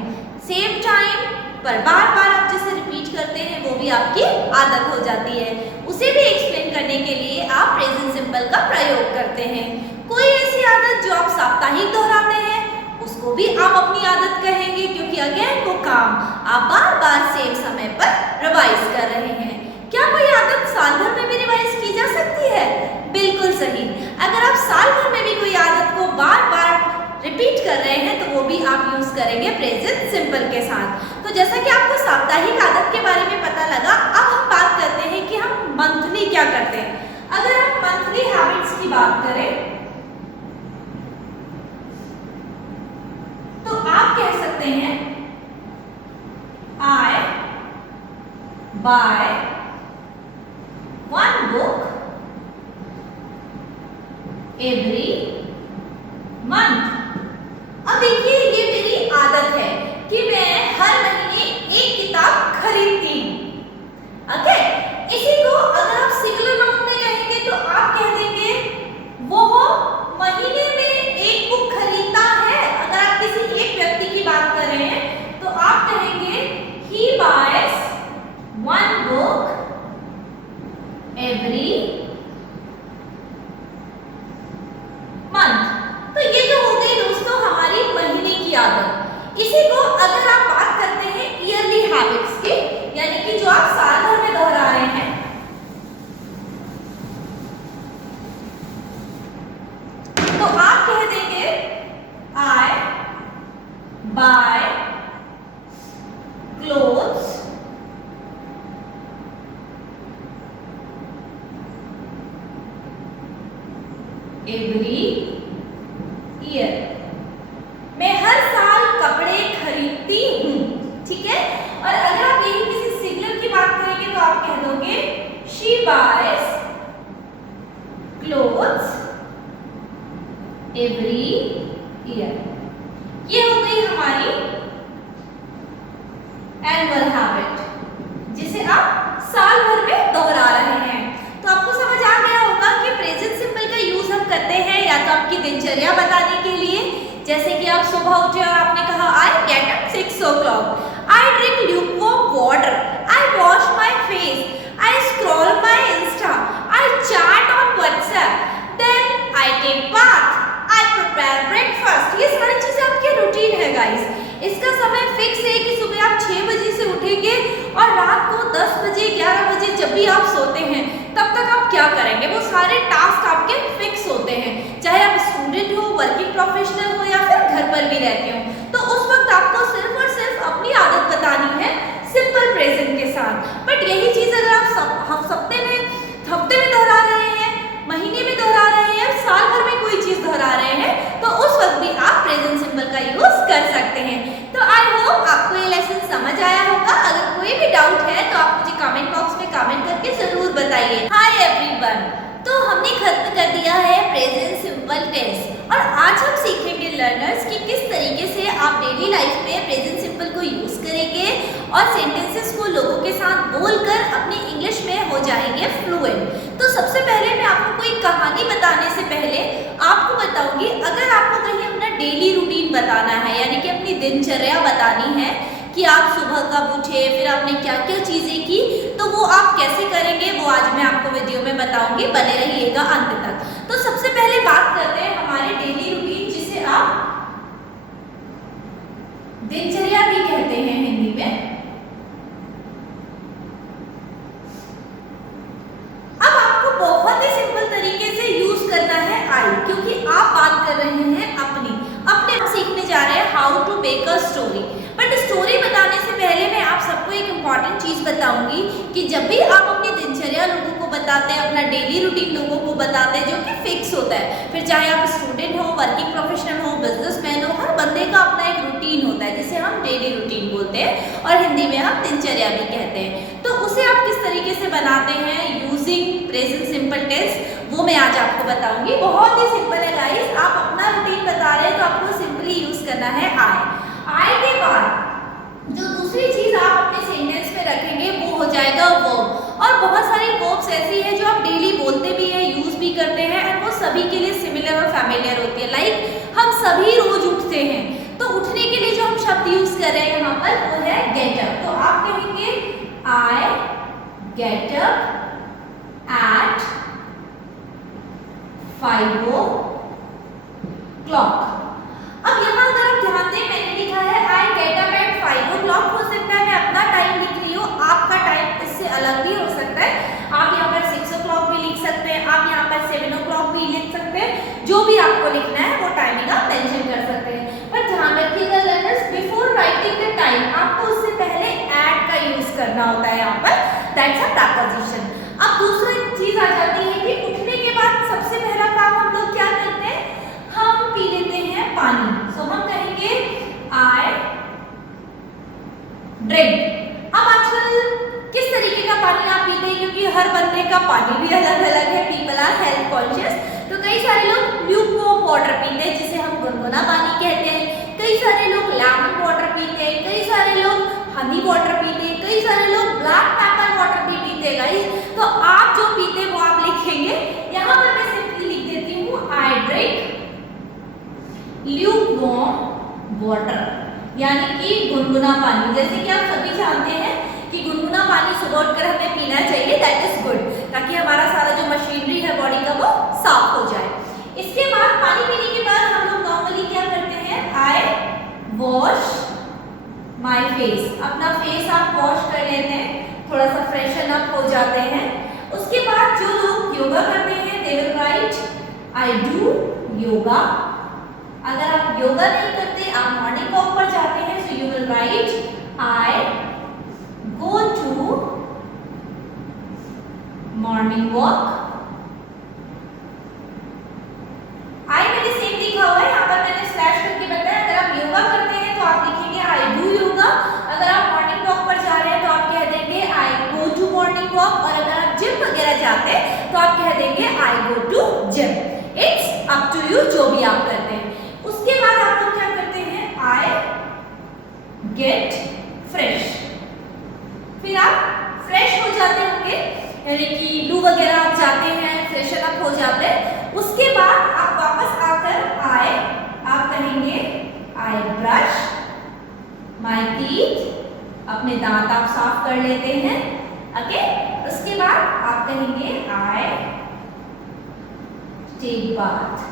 सेम टाइम पर बार बार आप जिसे रिपीट करते हैं वो भी आपकी आदत हो जाती है। उसे भी एक्सप्लेन करने के लिए आप प्रेजेंट सिंपल का प्रयोग करते हैं। कोई ऐसी आदत जो आप साप्ताहिक दोहराते हैं उसको भी आप अपनी आदत कहेंगे, क्योंकि अगेन वो काम आप बार बार सेम समय पर रिवाइज कर रहे हैं। क्या कोई आदत साल भर में भी रिवाइज की जा सकती है? बिल्कुल सही। अगर आप साल भर में भी कोई आदत को बार बार रिपीट कर रहे हैं तो वो भी आप यूज करेंगे प्रेजेंट सिंपल के साथ। तो जैसा कि आपको साप्ताहिक आदत के बारे में पता लगा, अब हम बात करते हैं कि हम मंथली क्या करते हैं। अगर हम मंथली हैबिट्स की बात करें तो आप कह सकते हैं I buy one book every month. अब देखिए ये मेरी आदत है कि मैं हर महीने एक किताब खरीदती हूँ। ओके, इसी को अगर आप सिंगुलर नाउन में कहेंगे तो आप कह देंगे वो महीने में एक बुक खरीदता है। अगर आप किसी एक व्यक्ति की बात कर रहे हैं तो आप कहेंगे he buys one book every month। तो ये तो हो गई दोस्तों हमारी महीने की आदत। इसी को अगर आप बात करते हैं ईयरली हैबिट्स की, यानी कि जो आप साल भर में दोहरा रहे हैं, तो आप कह देंगे आई बाय क्लोथ्स एवरी ईयर। मैं हर साल कपड़े खरीदती हूँ। ठीक है, और अगर आप यही किसी सिंगुलर की बात करेंगे तो आप कह दोगे she boys clothes every year. ये हो गई हमारी एनुअल हैबिट जिसे आप साल भर में दोहरा रहे हैं। तो आपको समझ आ गया होगा कि प्रेजेंट सिंपल का यूज हम करते हैं या तो आपकी दिनचर्या बताने के लिए, जैसे कि आप सुबह उठे और आपने कहा I get up 6 o'clock, I drink lukewarm water, I wash my face, I scroll my insta, I chat on WhatsApp, then I take bath, I prepare breakfast. ये सारी चीजें आपके रूटीन है गाइस। इसका समय फिक्स है कि सुबह आप 6 बजे से उठेंगे और रात को 10 बजे 11 बजे जब भी आप सोते हैं तब तक आप क्या करेंगे, वो सारे टास्क आपके फिक्स होते हैं। चाहे आप स्टूडेंट हो, वर्किंग प्रोफेशनल हो या फिर घर पर भी रहते हो, तो उस वक्त आपको सिर्फ और सिर्फ अपनी आदत बतानी है सिंपल प्रेजेंट के साथ। बट यही चीज अगर आप हफ्ते में दोहरा रहे हैं, महीने में दोहरा रहे हैं, साल भर में कोई चीज दोहरा रहे हैं, तो उस वक्त भी आप प्रेजेंट सिंपल का यूज कर सकते हैं। तो आई होप आपको ये लेसन समझ आया होगा। अगर कोई भी डाउट है तो आप मुझे कमेंट बॉक्स में कमेंट करके जरूर बताइए। हाय एवरीवन, तो हमने खत्म कर दिया है प्रेजेंट सिंपल टेंस, और आज हम सीखेंगे लर्नर्स कि किस तरीके से आप डेली लाइफ में प्रेजेंट सिंपल को यूज करेंगे और सेंटेंसेस को लोगों के साथ बोलकर अपनी इंग्लिश में हो जाएंगे फ्लुएंट। तो सबसे पहले मैं आपको कोई कहानी बताने से पहले आपको बताऊंगी, अगर आपको कहीं अपना डेली रूटीन बताना है, यानी कि अपनी दिनचर्या बतानी है कि आप सुबह कब उठे, फिर आपने क्या क्या चीजें की, तो वो आप कैसे करेंगे वो आज मैं आपको वीडियो में बताऊंगी। बने रहिएगा अंत तक। तो सबसे पहले करना है आई, क्योंकि आप बात कर रहे हैं अपने आप सीखने जा रहे हैं how to make a story. But story बताने से पहले मैं आप सबको एक इम्पॉर्टेंट चीज़ बताऊंगी कि जब भी आप अपनी दिनचर्या लोगों को बताते हैं, अपना डेली रूटीन लोगों को बताते हैं जो कि फिक्स होता है, फिर चाहे आप स्टूडेंट हो, वर्किंग प्रोफेशनल हो, बिजनेसमैन हो, हर बंदे का अपना एक रूटीन होता है जिसे हम डेली रूटीन बोलते हैं और हिंदी में हम दिनचर्या भी कहते हैं। तो उसे आप किस तरीके से बनाते हैं यूजिंग प्रेजेंट सिंपल टेंस, वो मैं आज आपको बताऊंगी। बहुत ही सिंपल है गाइस, आप अपना रूटीन बता रहे हैं तो आपको सिंपली यूज करना है आई के बाद जो दूसरी चीज आप अपने सेंटेंस में रखेंगे वो हो जाएगा वर्ब। और बहुत सारी वर्ब्स ऐसी है जो आप डेली बोलते भी हैं, यूज भी करते हैं एंड वो सभी के लिए सिमिलर और फैमिलियर होती है। लाइक हम सभी रोज उठते हैं, तो उठने के लिए जो हम शब्द यूज कर रहे हैं यहाँ पर वो है गेट अप। तो आप कहेंगे आई गेट अप at 5 o'clock। अब यहाँ अगर आप ध्यान दें, मैंने लिखा है I get up at 5 o'clock। हो सकता है मैं अपना टाइम लिख रही हूँ, आपका टाइम इससे अलग भी हो सकता है। आप यहाँ पर 6 o'clock भी लिख सकते हैं, आप यहाँ पर 7 o'clock भी लिख सकते हैं, जो भी आपको लिखना है वो टाइमिंग आप मेंशन कर सकते हैं। पर ध्यान रखिएगा learners, before writing the time आपको उससे पहले एट का यूज करना होता है यहाँ पर, दैट्स अ प्रीपोजिशन। अब दूसरी चीज आ जाती है कि उठने के बाद सबसे पहला काम हम लोग क्या करते हैं, हम पी लेते हैं पानी। सो हम कहेंगे आई ड्रिंक। अब आजकल किस तरीके का पानी आप पीते हैं, क्योंकि हर बंदे का पानी भी अलग अलग है, पीपल आर हेल्थ कॉन्शियस। तो कई सारे लोग ल्यूकवार्म वाटर पीते हैं जिसे हम गुनगुना पानी कहते हैं, कई सारे लोग लेमन वाटर पीते हैं, कई सारे लोग हनी वाटर पीते हैं, कई सारे लोग ब्लैक पेपर वाटर भी पीते हैं गाइस। तो आप जो पीते हैं वो आप लिखेंगे। यहाँ पर मैं सिंपली लिख देती हूँ आई ड्रिंक ल्यूकवार्म वाटर, यानी कि गुनगुना पानी। जैसे कि आप सभी जानते हैं कि गुनगुना पानी सुबह उठकर हमें पीना चाहिए, दैट इज गुड, ताकि हमारा सारा जो मशीनरी है बॉडी का वो साफ हो जाए। इसके बाद पानी पीने के बाद हम लोग नॉर्मली क्या करते हैं, आई वॉश माई फेस। अपना फेस आप वॉश कर लेते हैं, थोड़ा सा फ्रेशन अप हो जाते हैं। उसके बाद जो लोग योगा करते हैं they will write I do yoga. अगर आप योगा नहीं करते, आप मॉर्निंग वॉक पर जाते हैं, so you will write I go to morning walk. I मैंने सेम लिखा हुआ है, यहाँ पर मैंने स्लैश करके बताया। अगर आप योगा करते हैं तो आप लिखेंगे आई डू योगा। अगर आप मॉर्निंग वॉक पर जा रहे हैं तो आप कह देंगे I go to morning walk. और अगर आप जिम वगैरह जाते हैं तो आप कह देंगे I go to gym. It's up to you, जो भी आप करते हैं। उसके बाद आप लोग क्या करते हैं, आई गेट फ्रेश। फिर आप फ्रेश हो जाते होंगे, यानी कि लू वगैरह आप जाते हैं, फ्रेशन अप हो जाते हैं। उसके बाद आप वापस आकर आप कहेंगे आई ब्रश माई टीथ। अपने दांत आप साफ कर लेते हैं, ओके। उसके बाद आप कहेंगे आई टेक बाथ,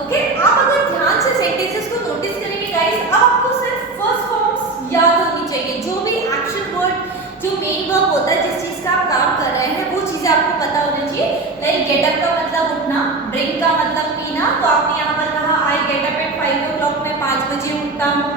ओके। आप अगर ध्यान से सेंटेंसेस को नोटिस करेंगे गाइस, अब आपको सिर्फ फर्स्ट फॉर्म्स याद होनी चाहिए। जो भी एक्शन वर्ड, जो मेन वर्ब होता है, जिस चीज का आप काम कर रहे हैं, वो चीजें आपको पता होनी चाहिए। लाइक गेट अप का मतलब उठना, ड्रिंक का मतलब पीना। तो आपने यहाँ पर कहा I get up at 5 o'clock, मैं 5 बजे उठता हूँ।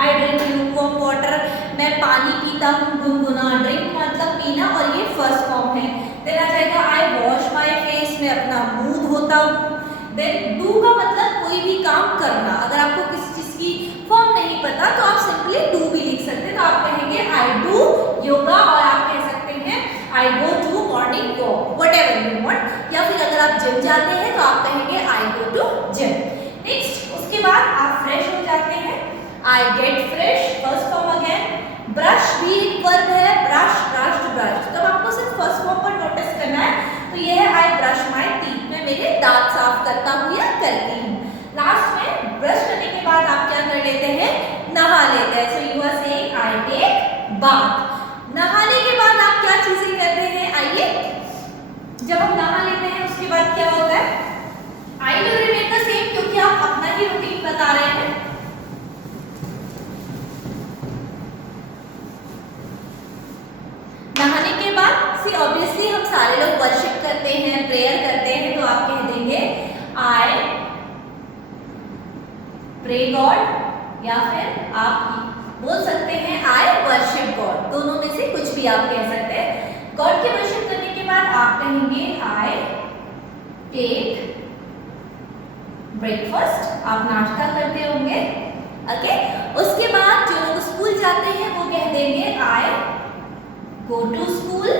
आई ड्रिंक ल्यूकवार्म वाटर, मैं पानी पीता हूँ गुनगुना। ड्रिंक मतलब पीना, और ये फर्स्ट फॉर्म है। देन आ जाएगा आई वॉश माई फेस, मैं अपना मुंह धोता हूँ। देन डू का मतलब कोई भी काम करना। अगर आपको किसी चीज की फॉर्म नहीं पता तो आप सिंपली डू भी लिख सकते हैं। तो आप कहेंगे आई डू योगा, और आप कह सकते हैं I go to morning walk, whatever you want. या फिर अगर आप जिम जाते हैं तो आप कहेंगे आई गो टू जिम। नेक्स्ट, उसके बाद आप फ्रेश हो जाते हैं, I get fresh, first form again. Brush भी एक वर्ब है, ब्रश, ब्रश्ड, ब्रश। तो आपको सिर्फ फर्स्ट फॉर्म पर नोटिस करना है। तो ये है आई ब्रश माई टीथ, मैं मेरे दांत साफ करता हूँ या करती हूँ। लास्ट में ब्रश करने के बाद आप क्या कर लेते हैं, नहा लेते हैं। So you are saying I take bath. नहाने के बाद आप क्या चीजें करते हैं, आइए। जब हम नहा लेते हैं उसके बाद क्या होता है, I will remain the same, क्योंकि आप अपना ही रूटीन बता रहे हैं। नहाने के बाद सी ऑब्वियसली हम सारे लोग वर्शिप करते हैं, प्रेयर करते हैं, तो आप कह देंगे आई प्रे गॉड, या फिर आप बोल सकते हैं आई वर्शिप गॉड। दोनों में से कुछ भी आप कह सकते हैं। गॉड की वर्शिप करने के बाद आप कहेंगे आई टेक ब्रेकफास्ट, आप नाश्ता करते होंगे। ओके, उसके बाद जो लोग स्कूल जाते हैं वो कह देंगे आई गो टू स्कूल।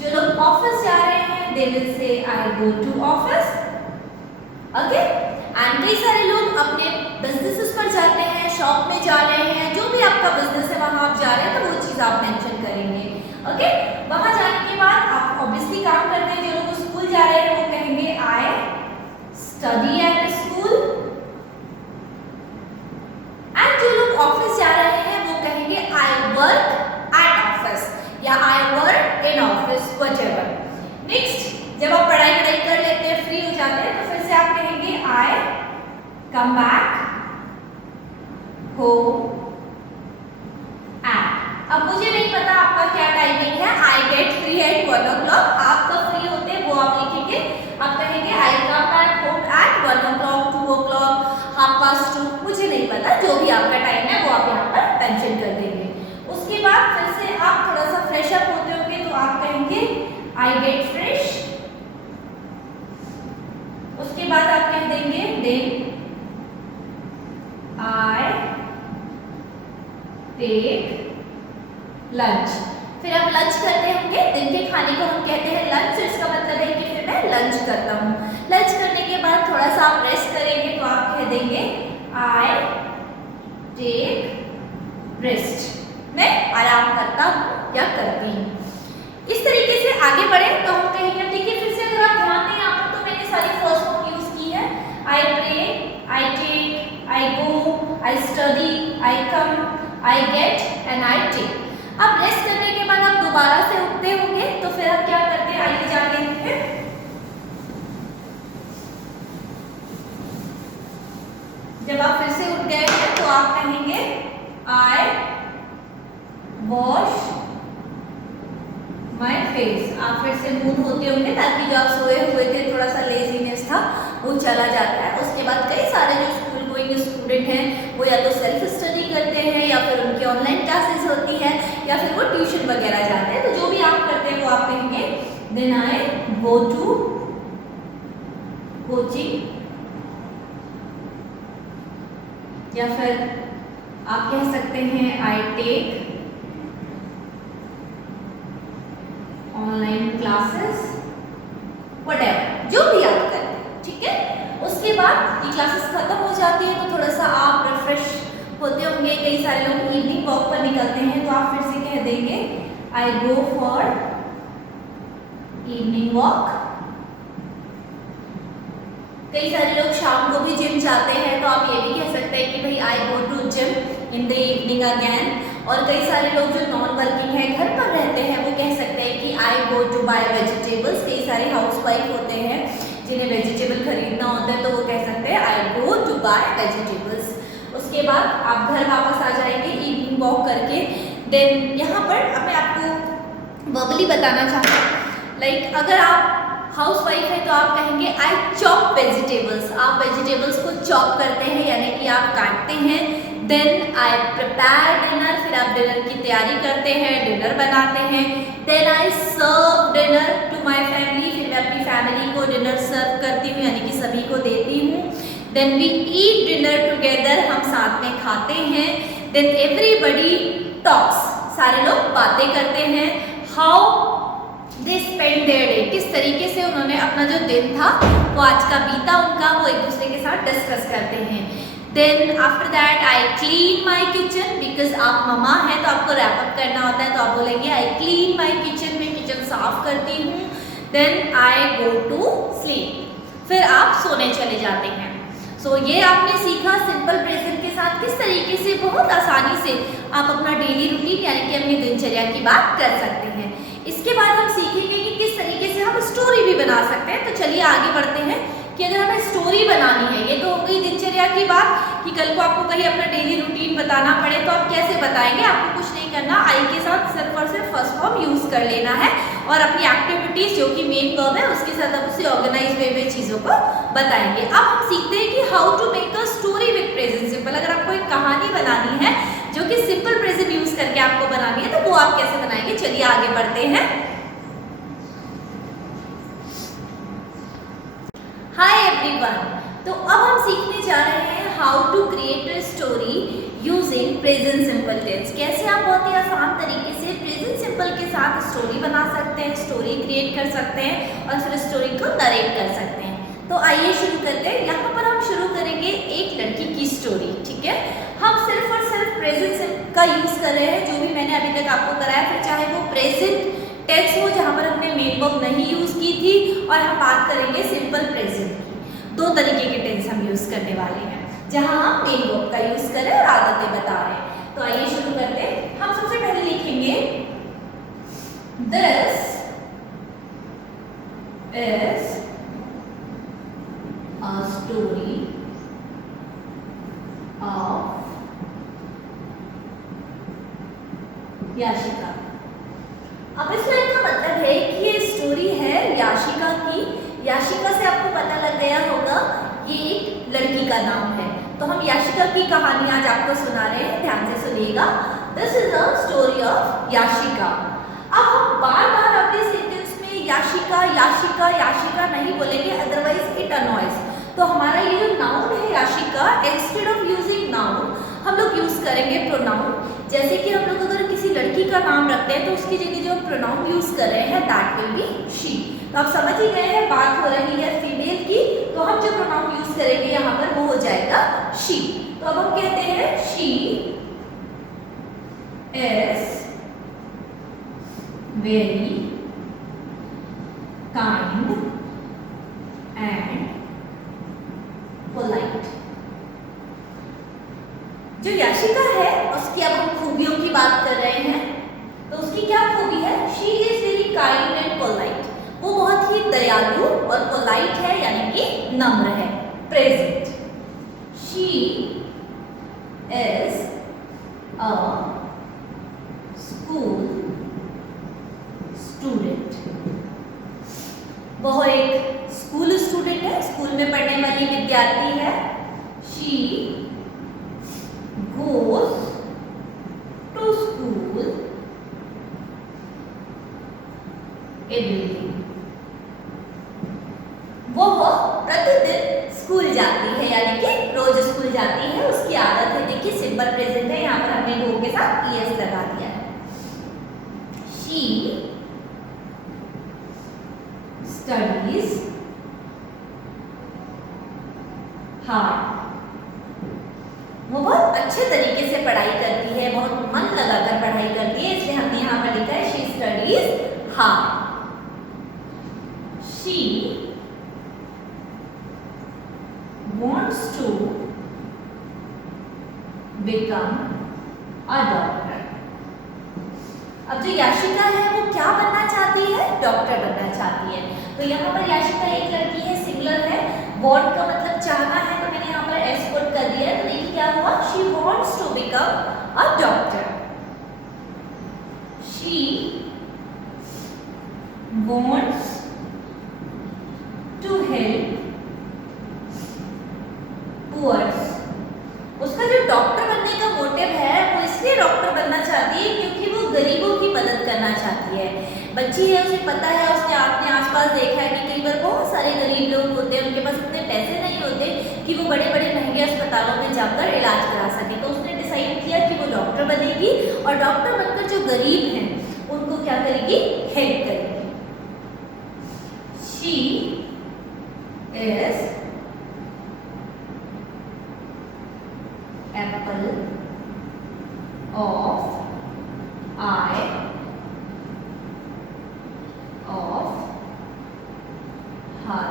जो लोग ऑफिस जा रहे हैं they will say I go to office. Okay, and कई सारे लोग अपने बिजनेसेस पर जाते हैं, शॉप में जा रहे हैं, जो भी आपका बिजनेस है वहां आप जा रहे हैं तो वो चीज आप मेंशन करेंगे। ओके, वहां जाने के बाद आप ऑब्वियसली काम करते हैं। जो लोग स्कूल जा रहे हैं वो कहेंगे I study at school, and जो लोग ऑफिस जा रहे हैं वो कहेंगे आई वर्क एट ऑफिस या I work in office, whatever. Next, जब आप पढ़ाई कर लेते हैं, फ्री हो जाते हैं, तो फिर से आप कहेंगे I come back home eight. अब मुझे नहीं पता आपका क्या टाइमिंग है, I get free at 1 o'clock, आप कब फ्री होते हैं वो आप लिखेंगे। आप कहेंगे I come back home at 1 o'clock, 2 o'clock, 2:30, मुझे नहीं पता, जो भी आपका टाइम है वो आप यहाँ पर मेंशन कर देंगे। उसके बाद फिर से आप थोड़ा सा फ्रेश अप होते होंगे तो आप कहेंगे आई गेट फ्रेश। उसके बाद आप कह देंगे देन आई टेक लंच। फिर आप लंच करते होंगे, दिन के खाने को हम कहते हैं लंच, इसका मतलब है कि फिर मैं लंच करता हूँ। लंच करने के बाद थोड़ा सा आप रेस्ट करेंगे तो आप कह देंगे आई टेक रेस्ट, मैं आराम करता हूँ या करती हूँ। इस तरीके से आगे बढ़े तो हम कहेंगे, ठीक है, फिर से अगर आप ध्यान दें यहाँ पर तो मैंने सारी फर्स्ट फॉर्म यूज की है। I pray, I take, I go, I study, I come, I get and I take. अब रेस्ट करने के बाद आप दोबारा से उठते होंगे तो फिर आप क्या करते हैं, आइए जाके देखते। जब आप फिर से उठ गए हैं तो आप कहेंगे आई वॉश माई फेस। आप फिर से मुंह धोते होंगे ताकि जो आप सोए हुए थे थोड़ा सा लेजीनेस था वो चला जाता है। उसके बाद कई सारे जो स्कूल गोइंग स्टूडेंट हैं वो या तो सेल्फ स्टडी करते हैं या फिर उनकी ऑनलाइन क्लासेस होती है या फिर वो ट्यूशन वगैरह जाते हैं, तो जो भी आप करते हैं वो आप कहेंगे then I go to coaching, या फिर आप कह सकते हैं I take online classes, whatever, जो भी आप करते हैं। ठीक है, उसके बाद ये क्लासेस खत्म हो जाती है तो थोड़ा सा आप रिफ्रेश होते होंगे। कई सारे लोग इवनिंग वॉक पर निकलते हैं तो आप फिर से कह देंगे I go for evening walk. कई सारे लोग शाम को भी जिम जाते हैं तो आप ये भी कह सकते हैं कि भाई I go to gym in the evening again. और कई सारे लोग जो नॉन वर्किंग है, घर पर रहते हैं, वो कह सकते हैं कि आई गो टू बाय वेजिटेबल्स। कई सारे हाउसवाइफ होते हैं जिन्हें वेजिटेबल खरीदना होता है तो वो कह सकते हैं I go to bye vegetables. उसके बाद आप घर वापस आ जाएंगे इवनिंग वॉक करके। देन यहाँ पर अब मैं आपको वर्बली बताना चाहती हूँ, लाइक अगर आप हाउस वाइफ है तो आप कहेंगे आई चॉप वेजिटेबल्स। आप वेजिटेबल्स को चॉप करते हैं यानी कि आप काटते हैं। देन आई प्रिपेयर डिनर, फिर आप डिनर की तैयारी करते हैं, डिनर बनाते हैं। Then I serve dinner to my family, फिर मैं अपनी फैमिली को डिनर सर्व करती हूँ यानी कि सभी को देती हूँ। Then we eat dinner together, हम साथ में खाते हैं। देन एवरीबडी टॉक्स, सारे लोग बातें करते हैं। How they spend their day, किस तरीके से उन्होंने अपना जो दिन था वो आज का बीता उनका, वो एक दूसरे के साथ डिस्कस करते हैं। Then after that I clean my kitchen, because आप ममा हैं तो आपको रैप अप करना होता है तो आप बोलेंगे आई क्लीन माई किचन, मैं किचन साफ करती हूँ। Then I go to sleep, फिर आप सोने चले जाते हैं। सो ये आपने सीखा सिंपल प्रेजेंट के साथ किस तरीके से बहुत आसानी से आप अपना डेली रूटीन यानी कि अपनी दिनचर्या की बात कर सकते हैं। इसके बाद हम सीखेंगे कि किस तरीके से हम स्टोरी भी बना सकते हैं। तो चलिए आगे बढ़ते हैं कि अगर हमें स्टोरी बनानी है, ये तो हो गई दिनचर्या की बात कि कल को आपको कहीं अपना डेली रूटीन बताना पड़े तो आप कैसे बताएंगे। आपको कुछ नहीं करना, आई के साथ सिर्फ और सिर्फ फर्स्ट फॉर्म यूज कर लेना है और अपनी एक्टिविटीज जो कि मेन वर्ब है उसके साथ आप उसे ऑर्गेनाइज वे में चीजों को बताएंगे। अब हम सीखते हैं कि how to make a story with present simple. अगर आपको एक कहानी बनानी है जो कि सिंपल प्रेजेंट यूज करके आपको बनानी है तो वो आप कैसे बनाएंगे, चलिए आगे बढ़ते हैं। हाय एवरीवन, तो अब हम सीखने जा रहे हैं how to create a story using present simple tense. कैसे आप बहुत ही आसान तरीके से प्रेजेंट सिंपल के साथ स्टोरी बना सकते हैं, स्टोरी क्रिएट कर सकते हैं और फिर स्टोरी को नरेट कर सकते हैं। तो आइए शुरू करते हैं। यहाँ पर हम शुरू करेंगे एक लड़की की स्टोरी, ठीक है। हम सिर्फ और सिर्फ प्रेजेंट का यूज कर रहे हैं, जो भी मैंने अभी तक आपको कराया, फिर चाहे वो प्रेजेंट टेंस हो जहाँ पर हमने मेन वर्ब नहीं यूज की थी, और हम बात करेंगे सिंपल प्रेजेंट की। दो तरीके के टेंस हम यूज करने वाले हैं जहाँ हम मेन वर्ब का यूज कर रहे हैं और आदतें बता रहे हैं। तो आइए शुरू करते हैं। हम सबसे पहले लिखेंगे this is a story of Yashika. अब इस लाइन का मतलब है कि ये स्टोरी है याशिका की। याशिका से आपको पता लग गया होगा ये एक लड़की का नाम है, तो हम याशिका की कहानी आज आपको सुना रहे हैं, ध्यान से सुनिएगा। This is a story of Yashika. अब हम बार बार अपने सेंटेंस में याशिका याशिका याशिका नहीं बोलेंगे, अदरवाइज इट अनॉयज। तो हमारा ये जो नाउन है Yashika, instead of using noun हम लोग यूज करेंगे प्रोनाउन। जैसे कि हम लोग अगर किसी लड़की का नाम रखते हैं तो उसकी जगह जो हम प्रोनाउन यूज कर रहे हैं दैट विल बी शी। तो आप समझ ही गए हैं बात हो रही है फीमेल की, तो हम जो प्रोनाउन यूज करेंगे यहाँ पर वो हो जाएगा शी। तो अब हम कहते हैं she is very kind and polite. जो याशिका है उसकी अब हम खूबियों की बात कर रहे हैं, तो उसकी क्या खूबी है? She is very kind and polite. वो बहुत ही दयालु और पोलाइट है, यानी कि नम्र है। Present she is a school student. वो एक स्कूल स्टूडेंट है, स्कूल में पढ़ने वाली विद्यार्थी है। She goes to school every day। वो प्रतिदिन स्कूल जाती है, यानी कि रोज स्कूल जाती है, उसकी आदत है। देखिए सिंपल प्रेजेंट है, यहाँ पर हमने गो के साथ ईएस लगा दिया है। She studies hard. वो बहुत अच्छे तरीके से पढ़ाई करती है, बहुत मन लगाकर पढ़ाई करती है, इसलिए हमने यहाँ पर लिखा है she studies hard. She wants to become a doctor। अब जो याशिका है वो क्या बनना चाहती है? डॉक्टर बनना चाहती है। तो यहाँ पर याशिका एक लड़की है, सिंगुलर है, want का मतलब चाहना है, तो मैंने यहाँ पर एस पुट कर दिया है। तो देखिए क्या हुआ, she wants to become a doctor। she wants to help poor। उसका जो डॉक्टर बनने का मोटिव है वो इसलिए डॉक्टर बनना चाहती है क्योंकि वो गरीबों की मदद करना चाहती है। बच्ची है, उसे पता है, उसने अपने आसपास देखा है कि कई बार बहुत सारे गरीब लोग होते हैं, उनके पास इतने पैसे नहीं होते कि वो बड़े बड़े महंगे अस्पतालों में जाकर इलाज करा सके। तो उसने डिसाइड किया कि वो डॉक्टर बनेगी और डॉक्टर बनकर जो गरीब हैं उनको क्या करेगी? हेल्प करेगी। She is Apple of I of her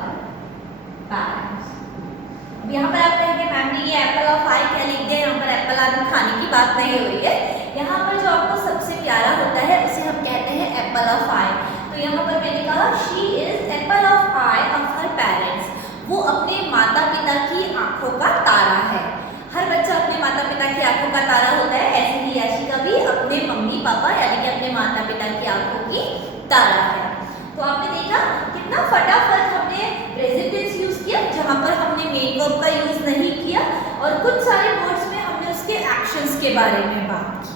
parents. अब यहाँ पर आप कहेंगे मैम ने ये एप्पल ऑफ आई क्या लिख दिया? यहाँ पर एप्पल आदमी खाने की बात नहीं हो रही है। यहाँ पर जो आपको सबसे प्यारा होता है उसे हम कहते हैं एप्पल ऑफ आई। तो उतारा है। तो आपने देखा कितना फटाफट हमने प्रेजेंट टेंस यूज किया, जहां पर हमने मेन वर्ब का यूज नहीं किया और कुछ सारे वर्ड्स में हमने उसके एक्शंस के बारे में बात की।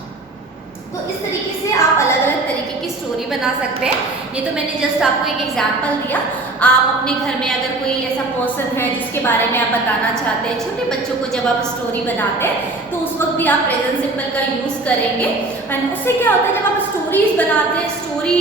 तो इस तरीके से आप अलग अलग तरीके की स्टोरी बना सकते हैं। ये तो मैंने जस्ट आपको एक एग्जांपल दिया। आप अपने घर में अगर कोई ऐसा पर्सन है जिसके बारे में आप बताना चाहते हैं, छोटे बच्चों को जब आप स्टोरी बनाते हैं तो उस वक्त भी आप प्रेजेंट सिंपल का यूज करेंगे। एंड उससे क्या होता है, जब आप स्टोरीज बनाते हैं, स्टोरी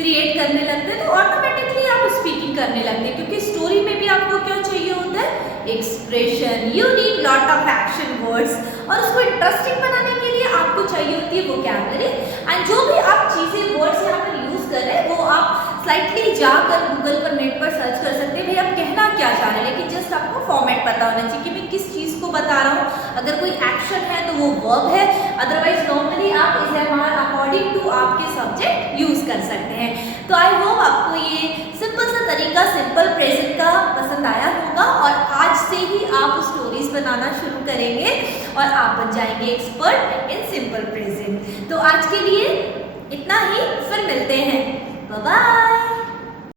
क्रिएट करने लगते हैं, तो ऑटोमेटिकली आप स्पीकिंग करने लगते हैं, क्योंकि स्टोरी में भी आपको क्या चाहिए होता है, expression. You need lot of action words, और उसको इंटरेस्टिंग बनाने के लिए आपको चाहिए होती है वोकैबुलरी। एंड जो भी आप चीजें वर्ड्स यहाँ पर यूज कर रहे हैं वो आप स्लाइटली जाकर गूगल पर, नेट पर सर्च कर सकते हैं, भाई आप कहना क्या चाह रहे हैं, लेकिन जस्ट आपको फॉर्मेट पता होना चाहिए कि मैं किस चीज को बता रहा हूँ। अगर कोई एक्शन है तो वो वर्ब है, अदरवाइज नॉर्मली आप इस अकॉर्डिंग टू आपके सब्जेक्ट यूज कर सकते हैं। तो आई होप आपको ये सिंपल सा तरीका सिंपल प्रेजेंट का पसंद आया होगा, और आज से ही आप स्टोरीज बनाना शुरू करेंगे और आप बन जाएंगे एक्सपर्ट इन सिंपल प्रेजेंट। तो आज के लिए इतना ही, फिर मिलते हैं, बाय बाय।